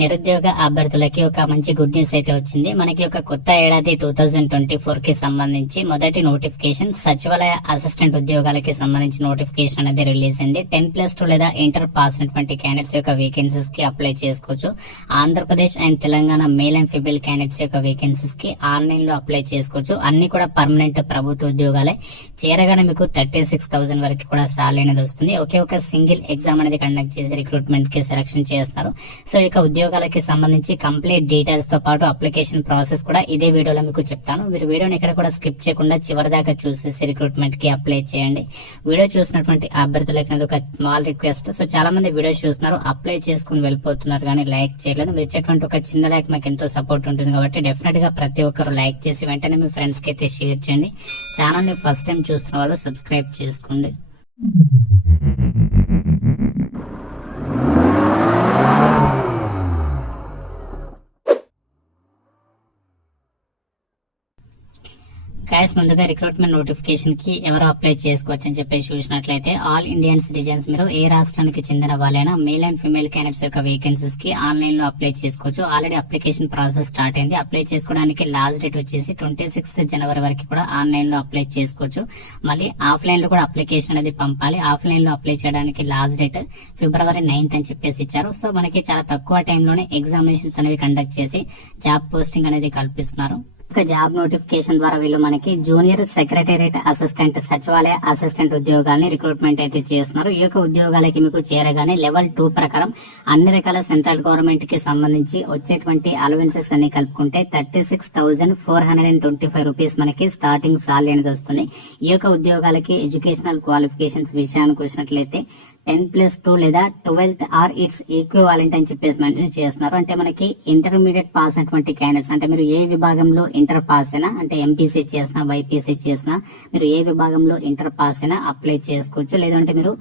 నిరుద్యోగ అభ్యర్థులకి ఒక మంచి గుడ్ న్యూస్ అయితే వచ్చింది. మనకి ఒక కొత్త ఏడాది 2024 కి సంబంధించి మొదటి నోటిఫికేషన్ సచివాలయ అసిస్టెంట్ ఉద్యోగాలకి సంబంధించి నోటిఫికేషన్ అనేది రిలీజ్ అయింది. 10+2 లేదా ఇంటర్ పాస్ అయినటువంటి క్యాండిడేట్స్ యొక్క వేకెన్సీస్ కి అప్లై చేసుకోవచ్చు. Andhra Pradesh and Telangana male and female candidates యొక్క వేకెన్సీస్ కి ఆన్లైన్ లో అప్లై చేసుకోవచ్చు. అన్ని కూడా పర్మనెంట్ ప్రభుత్వ ఉద్యోగాలే. చేరగానే మీకు 36,000 వరకు కూడా సాలరీ అనేది వస్తుంది. ఒకే ఒక సింగిల్ ఎగ్జామ్ అనేది కండక్ట్ చేసి రిక్రూట్మెంట్ కి సెలక్షన్ చేస్తారు. సో ఇక ఉద్యోగాలకి సంబంధించి కంప్లీట్ డీటెయిల్స్ తో పాటు అప్లికేషన్ ప్రాసెస్ కూడా ఇదే వీడియోలో మీకు చెప్తాను. మీరు వీడియోని ఎక్కడ కూడా స్కిప్ చేయకుండా చివరి దాకా చూసేసి రిక్రూట్మెంట్ కి అప్లై చేయండి. వీడియో చూసినటువంటి అభ్యర్థులకి ఒక స్మాల్ రిక్వెస్ట్. సో చాలా మంది వీడియో చూస్తున్నారు, అప్లై చేసుకుని వెళ్ళిపోతున్నారు కానీ లైక్ చేయలేదు. మీరు ఇచ్చేటువంటి ఒక చిన్న లైక్ మాకు ఎంతో సపోర్ట్ ఉంటుంది కాబట్టి డెఫినెట్ గా ప్రతి ఒక్కరు లైక్ చేసి వెంటనే మీ ఫ్రెండ్స్ కి అయితే షేర్ చేయండి. ఛానల్ ని ఫస్ట్ టైం చూస్తున్న వాళ్ళు సబ్స్క్రైబ్ చేసుకోండి. గైస్, ముందుగా రిక్రూట్మెంట్ నోటిఫికేషన్ కి ఎవరు అప్లై చేసుకోవచ్చు అని చెప్పి చూసినట్లయితే ఆల్ ఇండియన్ సిటిజన్స్, మీరు ఏ రాష్ట్రానికి చెందిన వాళ్ళైనా మేల్ అండ్ ఫీమేల్ క్యాండిడేట్స్ యొక్క వేకెన్సీస్ కి ఆన్లైన్ లో అప్లై చేసుకోవచ్చు. ఆల్రెడీ అప్లికేషన్ ప్రాసెస్ స్టార్ట్ అయింది. అప్లై చేసుకోవడానికి లాస్ట్ డేట్ వచ్చేసి 26 జనవరి వరకు కూడా ఆన్లైన్ లో అప్లై చేసుకోవచ్చు. మళ్ళీ ఆఫ్లైన్ లో కూడా అప్లికేషన్ అనేది పంపాలి. ఆఫ్లైన్ లో అప్లై చేయడానికి లాస్ట్ డేట్ February 9th అని చెప్పేసి ఇచ్చారు. సో మనకి చాలా తక్కువ టైంలోనే ఎగ్జామినేషన్స్ అనేవి కండక్ట్ చేసి జాబ్ పోస్టింగ్ అనేది కల్పిస్తున్నారు. ఒక జాబ్ నోటిఫికేషన్ ద్వారా వీళ్ళు మనకి జూనియర్ సెక్రటేరియట్ అసిస్టెంట్, సచివాలయ అసిస్టెంట్ ఉద్యోగాల్ని రిక్రూట్మెంట్ అయితే చేస్తున్నారు. ఈ యొక్క ఉద్యోగాలకి మీకు చేరగానే లెవెల్ 2 ప్రకారం అన్ని రకాల సెంట్రల్ గవర్నమెంట్ కి సంబంధించి వచ్చేటువంటి అలవెన్సెస్ అన్ని కలుపుకుంటే 36,425 రూపీస్ మనకి స్టార్టింగ్ సాలరీ అనేది వస్తుంది. ఈ యొక్క ఉద్యోగాలకి ఎడ్యుకేషనల్ క్వాలిఫికేషన్స్ విషయానికి వచ్చినట్లయితే 10+2 లేదా 12th ఆర్ ఇట్స్ ఈక్వివాలెంట్ అని చెప్పేసి మెన్షన్ చేస్తున్నారు. అంటే మనకి ఇంటర్మీడియట్ పాస్ అయినటువంటి క్యాండిడేట్స్, అంటే మీరు ఏ విభాగంలో ఇంటర్ పాస్ అయినా, అంటే ఎంపీసీ చేసినా బైపీసీ చేసినా, మీరు ఏ విభాగంలో ఇంటర్ పాస్ అయినా అప్లై చేసుకోవచ్చు. లేదంటే మీరు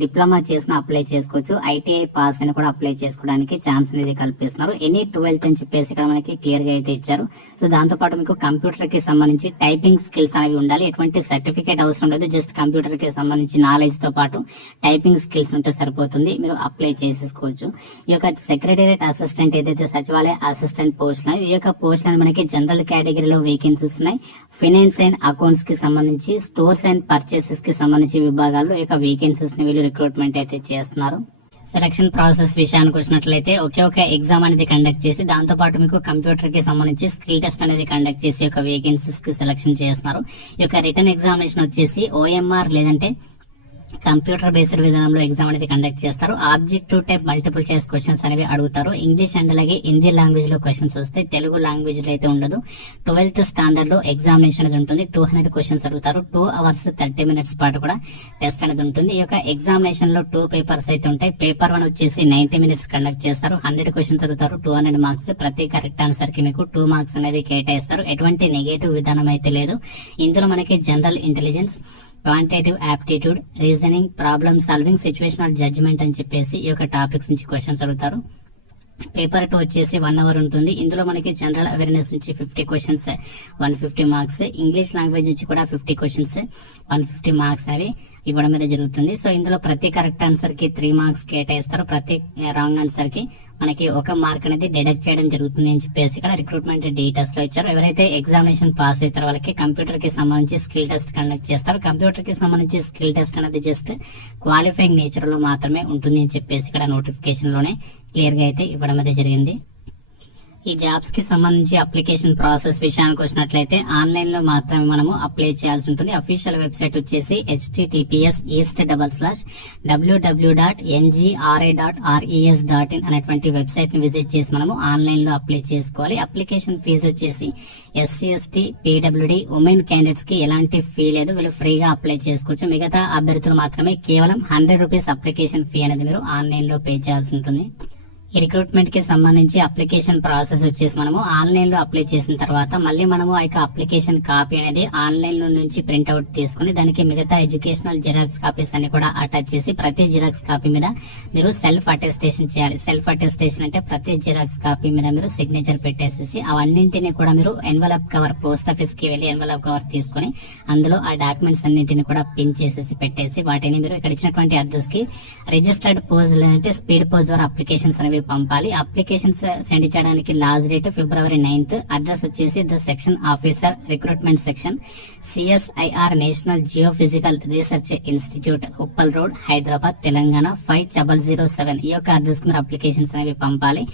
డిప్లొమా చేసినా అప్లై చేసుకోవచ్చు. ఐటీఐ పాస్ అయినా కూడా అప్లై చేసుకోవడానికి ఛాన్స్ అనేది కల్పిస్తున్నారు. ఎనీ 12th అని చెప్పేసి ఇక్కడ మనకి క్లియర్ గా అయితే ఇచ్చారు. సో దాంతో పాటు మీకు కంప్యూటర్ కి సంబంధించి టైపింగ్ స్కిల్స్ అనేవి ఉండాలి. ఎటువంటి సర్టిఫికేట్ అవసరం లేదు. జస్ట్ కంప్యూటర్ కి సంబంధించి నాలెడ్జ్ తో పాటు టైపింగ్ స్కిల్స్ ఉంటే సరిపోతుంది. మీరు అప్లై చేసేసుకోవచ్చు. ఈ యొక్క సెక్రటేరియట్ అసిస్టెంట్ ఏదైతే సచివాలయ అసిస్టెంట్ పోస్ట్ ఈ యొక్క పోస్ట్ మనకి జనరల్ కేటగిరీలో వేకెన్సీస్ ఉన్నాయి. ఫైనాన్స్ అండ్ అకౌంట్స్ కి సంబంధించి, స్టోర్స్ అండ్ పర్చేసెస్ కి సంబంధించి విభాగాల్లో ఈ యొక్క వేకెన్సీస్ ని వీళ్ళు రిక్రూట్మెంట్ అయితే చేస్తున్నారు. సెలక్షన్ ప్రాసెస్ విషయానికి వచ్చినట్లయితే ఒకే ఒక ఎగ్జామ్ అనేది కండక్ట్ చేసి దాంతో పాటు మీకు కంప్యూటర్ కి సంబంధించి స్కిల్ టెస్ట్ అనేది కండక్ట్ చేసి ఒక వేకెన్సీస్ కి సెలక్షన్ చేస్తున్నారు. ఈ యొక్క రిటర్న్ ఎగ్జామినేషన్ వచ్చేసి OMR లేదంటే కంప్యూటర్ బేస్డ్ విధానంలో ఎగ్జామ్ అనేది కండక్ట్ చేస్తారు. Objective type multiple choice questions అనేవి అడుగుతారు. ఇంగ్లీష్ అండ్ అలాగే హిందీ లాంగ్వేజ్ లో క్వశ్చన్స్ వస్తాయి. తెలుగు లాంగ్వేజ్ లో అయితే ఉండదు. 12th స్టాండర్డ్ లో ఎగ్జామినేషన్ అనేది ఉంటుంది. 200 క్వశ్చన్స్ అడుగుతారు. 2 hours 30 minutes పాటు కూడా టెస్ట్ అనేది ఉంటుంది. ఈ యొక్క ఎగ్జామినేషన్ లో 2 పేపర్స్ అయితే ఉంటాయి. పేపర్ 1 వచ్చేసి 90 minutes కండక్ట్ చేస్తారు. 100 క్వశ్చన్స్ అడుగుతారు. 200 మార్క్స్. ప్రతి కరెక్ట్ ఆన్సర్ కి మీకు 2 మార్క్స్ అనేది కేటాయిస్తారు. ఎటువంటి నెగటివ్ విధానం అయితే లేదు. ఇందులో మనకి general intelligence, quantitative aptitude, reasoning, problem solving, situational judgement అని చెప్పేసి ఈ యొక్క టాపిక్స్ నుంచి క్వశ్చన్స్ అడుగుతారు. పేపర్ 2 వచ్చేసి 1 hour ఉంటుంది. ఇందులో మనకి జనరల్ అవేర్నెస్ నుంచి 50 క్వశ్చన్స్ 150 మార్క్స్, ఇంగ్లీష్ లాంగ్వేజ్ నుంచి కూడా 50 క్వశ్చన్స్ 150 మార్క్స్ అవి ఇవ్వడం మీద జరుగుతుంది. సో ఇందులో ప్రతి కరెక్ట్ ఆన్సర్ కి 3 మార్క్స్ కేటాయిస్తారు. ప్రతి రాంగ్ ఆన్సర్ కి మనకి 1 మార్క్ అనేది డిడక్ట్ చేయడం జరుగుతుంది అని చెప్పేసి ఇక్కడ రిక్రూట్మెంట్ డీటెయిల్స్ లో ఇచ్చారు. ఎవరైతే ఎగ్జామినేషన్ పాస్ అవుతారో వాళ్ళకి కంప్యూటర్ కి సంబంధించి స్కిల్ టెస్ట్ కండక్ట్ చేస్తారు. కంప్యూటర్ కి సంబంధించి స్కిల్ టెస్ట్ అనేది జస్ట్ క్వాలిఫైయింగ్ నేచర్ లో మాత్రమే ఉంటుంది అని చెప్పేసి ఇక్కడ నోటిఫికేషన్ లోనే క్లియర్ గా అయితే ఇవ్వడం అయితే జరిగింది. ఈ జాబ్స్ కి సంబంధించి అప్లికేషన్ ప్రాసెస్ విషయానికి వచ్చినట్లయితే ఆన్లైన్ లో మాత్రమే మనము అప్లై చేయాల్సి ఉంటుంది. అఫీషియల్ వెబ్సైట్ వచ్చేసి https://www.ngra.res.in అనేటువంటి వెబ్సైట్ ని విజిట్ చేసి మనము ఆన్లైన్ లో అప్లై చేసుకోవాలి. అప్లికేషన్ ఫీజు వచ్చేసి SC, ST, PWD, women candidates కి ఎలాంటి ఫీ లేదు. వీళ్ళు ఫ్రీగా అప్లై చేసుకోవచ్చు. మిగతా అభ్యర్థులు మాత్రమే కేవలం 100 రూపీస్ అప్లికేషన్ ఫీ అనేది మీరు ఆన్లైన్ లో పే చేయాల్సి ఉంటుంది. ఈ రిక్రూట్మెంట్ కి సంబంధించి అప్లికేషన్ ప్రాసెస్ వచ్చేసి మనము ఆన్లైన్ లో అప్లై చేసిన తర్వాత మళ్ళీ మనము ఆ యొక్క అప్లికేషన్ కాపీ అనేది ఆన్లైన్ లో నుంచి ప్రింట్అవుట్ తీసుకుని దానికి మిగతా ఎడ్యుకేషనల్ జిరాక్స్ కాపీస్ అన్ని కూడా అటాచ్ చేసి ప్రతి జిరాక్స్ కాపీ మీద మీరు సెల్ఫ్ అటెస్టేషన్ చేయాలి. సెల్ఫ్ అటెస్టేషన్ అంటే ప్రతి జిరాక్స్ కాపీ మీద మీరు సిగ్నేచర్ పెట్టేసేసి అవన్నింటినీ కూడా మీరు ఎన్వలప్ కవర్, పోస్ట్ ఆఫీస్ కి వెళ్లి ఎన్వలప్ కవర్ తీసుకుని అందులో ఆ డాక్యుమెంట్స్ అన్నింటిని కూడా పిన్ చేసేసి పెట్టేసి వాటిని మీరు ఇక్కడ ఇచ్చినటువంటి అడ్రస్ కి రిజిస్టర్డ్ పోస్ట్ లేదంటే స్పీడ్ పోస్ట్ ద్వారా అప్లికేషన్స్ అనేవి పంపాలి. అప్లికేషన్స్ సెండ్ చేయడానికి last date February 9th. Address వచ్చేసి the section officer recruitment section CSIR national geophysical research institute, Uppal road, Hyderabad, Telangana 5007. ఈ యొక్క అడ్రస్ మీరు అప్లికేషన్స్ అనేవి పంపాలి.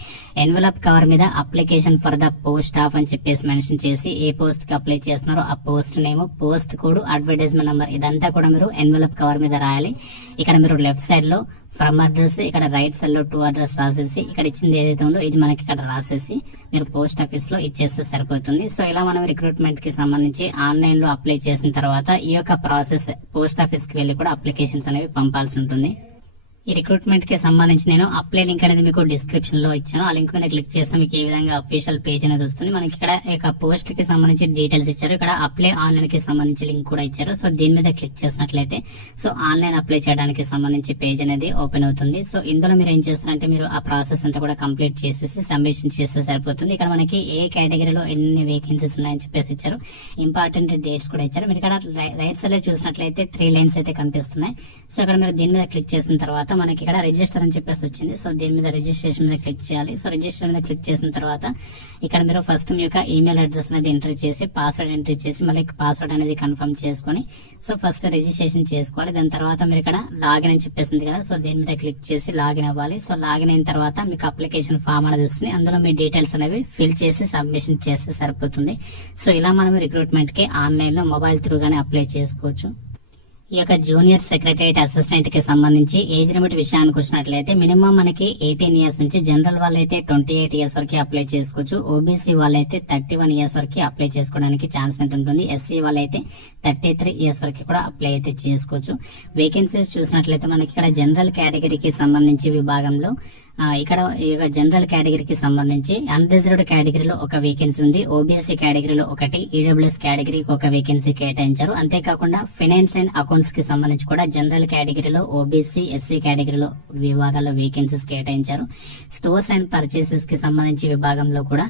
ఎన్వలప్ కవర్ మీద application for the post of అని చెప్పేసి మెన్షన్ చేసి ఏ పోస్ట్ కి అప్లై చేస్తున్నారో ఆ post name, post code, advertisement number ఇదంతా కూడా మీరు ఎన్వలప్ కవర్ మీద రాయాలి. ఇక్కడ మీరు లెఫ్ట్ సైడ్ లో ఫ్రమ్ అడ్రస్, ఇక్కడ రైట్ సైడ్ లో టు అడ్రస్ రాసేసి ఇక్కడ ఇచ్చింది ఏదైతే ఉందో ఇది మనకి ఇక్కడ రాసేసి మీరు పోస్ట్ ఆఫీస్ లో ఇచ్చేస్తే సరిపోతుంది. సో ఇలా మనం రిక్రూట్మెంట్ కి సంబంధించి ఆన్లైన్ లో అప్లై చేసిన తర్వాత ఈ యొక్క ప్రాసెస్ పోస్ట్ ఆఫీస్ కి వెళ్లి కూడా అప్లికేషన్స్ అనేవి పంపాల్సి ఉంటుంది. ఈ రిక్రూట్మెంట్ కి సంబంధించి నేను అప్లై లింక్ అనేది మీకు డిస్క్రిప్షన్ లో ఇచ్చాను. ఆ లింక్ మీద క్లిక్ చేస్తే మీకు ఏ విధంగా అఫీషియల్ పేజ్ అనేది వస్తుంది. మనకి ఇక్కడ ఇక పోస్ట్ కి సంబంధించి డీటెయిల్స్ ఇచ్చారు. ఇక్కడ అప్లై ఆన్లైన్ కి సంబంధించి లింక్ కూడా ఇచ్చారు. సో దీని మీద క్లిక్ చేసినట్లయితే సో ఆన్లైన్ అప్లై చేయడానికి సంబంధించి పేజ్ అనేది ఓపెన్ అవుతుంది. సో ఇందులో మీరు ఏం చేస్తారంటే మీరు ఆ ప్రాసెస్ అంతా కూడా కంప్లీట్ చేసేసి సబ్మిషన్ చేస్తే సరిపోతుంది. ఇక్కడ మనకి ఏ కేటగిరీలో ఎన్ని వేకెన్సీస్ ఉన్నాయని చెప్పేసి ఇచ్చారు. ఇంపార్టెంట్ డేట్స్ కూడా ఇచ్చారు. మీరు ఇక్కడ రైట్ సైడ్ లో చూసినట్లయితే 3 లైన్స్ అయితే కనిపిస్తున్నాయి. సో ఇక్కడ మీరు దీని మీద క్లిక్ చేసిన తర్వాత మనకి ఇక్కడ రిజిస్టర్ అని చెప్పేసి వచ్చింది. సో దీని మీద రిజిస్ట్రేషన్ మీద క్లిక్ చేయాలి. సో రిజిస్టర్ మీద క్లిక్ చేసిన తర్వాత ఇక్కడ మీరు ఫస్ట్ మీ యొక్క ఈమెయిల్ అడ్రస్ అనేది ఎంటర్ చేసి పాస్వర్డ్ ఎంటర్ చేసి మళ్ళీ పాస్వర్డ్ అనేది కన్ఫర్మ్ చేసుకుని సో ఫస్ట్ రిజిస్ట్రేషన్ చేసుకోవాలి. దాని తర్వాత మీరు ఇక్కడ లాగిన్ అని చెప్పేసింది కదా, సో దీని మీద క్లిక్ చేసి లాగిన్ అవ్వాలి. సో లాగిన్ అయిన తర్వాత మీకు అప్లికేషన్ ఫామ్ అనేది వస్తుంది. అందులో మీ డీటెయిల్స్ అనేవి ఫిల్ చేసి సబ్మిషన్ చేస్తే సరిపోతుంది. సో ఇలా మనం రిక్రూట్మెంట్ కి ఆన్లైన్ లో మొబైల్ త్రూ గానే అప్లై చేసుకోవచ్చు. ఈ యొక్క జూనియర్ సెక్రటరియట్ అసిస్టెంట్ కి సంబంధించి ఏజ్ లిమిట్ విషయానికి వచ్చినట్లయితే మినిమం మనకి 18 ఇయర్స్ నుంచి, జనరల్ వాళ్ళైతే 28 ఇయర్స్ వరకు అప్లై చేసుకోవచ్చు. ఓబీసీ వాళ్ళైతే 31 ఇయర్స్ వరకు అప్లై చేసుకోవడానికి ఛాన్స్ ఉంటుంది. ఎస్సీ వాళ్ళైతే 33 ఇయర్స్ వరకు కూడా అప్లై అయితే చేసుకోవచ్చు. వేకెన్సీస్ చూసినట్లయితే మనకి ఇక్కడ జనరల్ కేటగిరీకి సంబంధించి విభాగంలో ఇక్కడ జనరల్ కేటగిరీకి సంబంధించి అన్రిజర్వ్డ్ కేటగిరీలో ఒక వేకెన్సీ ఉంది. ఓబీసీ కేటగిరీలో ఒకటి, ఈడబ్ల్యూఎస్ కేటగిరీకి ఒక వేకెన్సీ కేటాయించారు. అంతేకాకుండా ఫైనాన్స్ అండ్ అకౌంట్స్ కి సంబంధించి కూడా జనరల్ కేటగిరీలో, ఓబీసీ, ఎస్సీ కేటగిరీలో విభాగాల్లో వేకెన్సీస్ కేటాయించారు. స్టోర్స్ అండ్ పర్చేసెస్ కి సంబంధించి విభాగంలో కూడా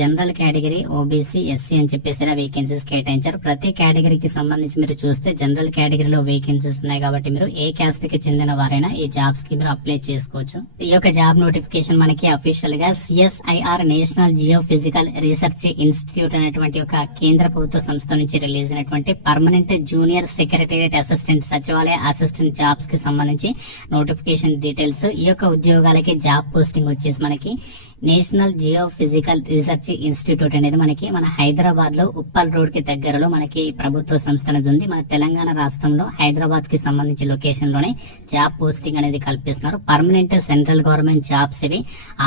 జనరల్ కేటగిరీ, ఓబీసీ, ఎస్సీ అని చెప్పేసి వేకెన్సీస్ కేటాయించారు. ప్రతి కేటగిరీకి సంబంధించి మీరు చూస్తే జనరల్ కేటగిరీలో వేకెన్సీస్ ఉన్నాయి కాబట్టి మీరు ఏ క్యాస్ట్ కి చెందిన వారైనా ఈ జాబ్స్ కి మీరు అప్లై చేసుకోవచ్చు. ఈ యొక్క జాబ్ నోటిఫికేషన్ మనకి అఫీషియల్ గా CSIR national geophysical research institute అనేటువంటి ఒక కేంద్ర ప్రభుత్వ సంస్థ నుంచి రిలీజ్ అయినటువంటి పర్మనెంట్ జూనియర్ సెక్రటరియట్ అసిస్టెంట్, సచివాలయ అసిస్టెంట్ జాబ్స్ కి సంబంధించి నోటిఫికేషన్ డీటెయిల్స్. ఈ యొక్క ఉద్యోగాలకి జాబ్ పోస్టింగ్ వచ్చేసి మనకి నేషనల్ జియోఫిజికల్ రీసెర్చ్ ఇన్స్టిట్యూట్ అనేది మనకి మన హైదరాబాద్ లో ఉప్పల్ రోడ్ కి దగ్గరలో మనకి ప్రభుత్వ సంస్థ అనేది ఉంది. మన తెలంగాణ రాష్ట్రంలో హైదరాబాద్ కి సంబంధించి లొకేషన్ లోనే జాబ్ పోస్టింగ్ అనేది కల్పిస్తున్నారు. పర్మనెంట్ సెంట్రల్ గవర్నమెంట్ జాబ్స్ ఇవి.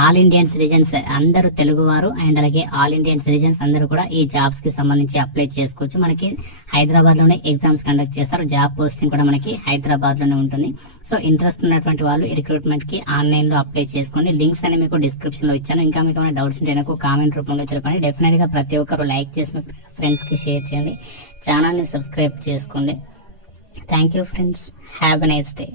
ఆల్ ఇండియన్ సిటిజన్స్ అందరూ తెలుగువారు అండ్ అలాగే ఆల్ ఇండియన్ సిటిజన్స్ అందరూ కూడా ఈ జాబ్స్ కి సంబంధించి అప్లై చేసుకోవచ్చు. మనకి హైదరాబాద్ లోనే ఎగ్జామ్స్ కండక్ట్ చేస్తారు. జాబ్ పోస్టింగ్ కూడా మనకి హైదరాబాద్ లోనే ఉంటుంది. సో ఇంట్రెస్ట్ ఉన్నటువంటి వాళ్ళు ఈ రిక్రూట్మెంట్ కి ఆన్లైన్ లో అప్లై చేసుకోండి. లింక్స్ అని మీకు డిస్క్రిప్షన్ లో ఇచ్చాను. ఇంకా మీకు ఏమైనా డౌట్స్ ఉంటే నాకు కామెంట్ రూపంలో తెలపండి. డెఫినెట్ గా ప్రతి ఒక్కరు లైక్ చేసి మీ ఫ్రెండ్స్ కి షేర్ చేయండి. ఛానల్ ని సబ్స్క్రైబ్ చేసుకోండి. Thank you friends. Have a nice day.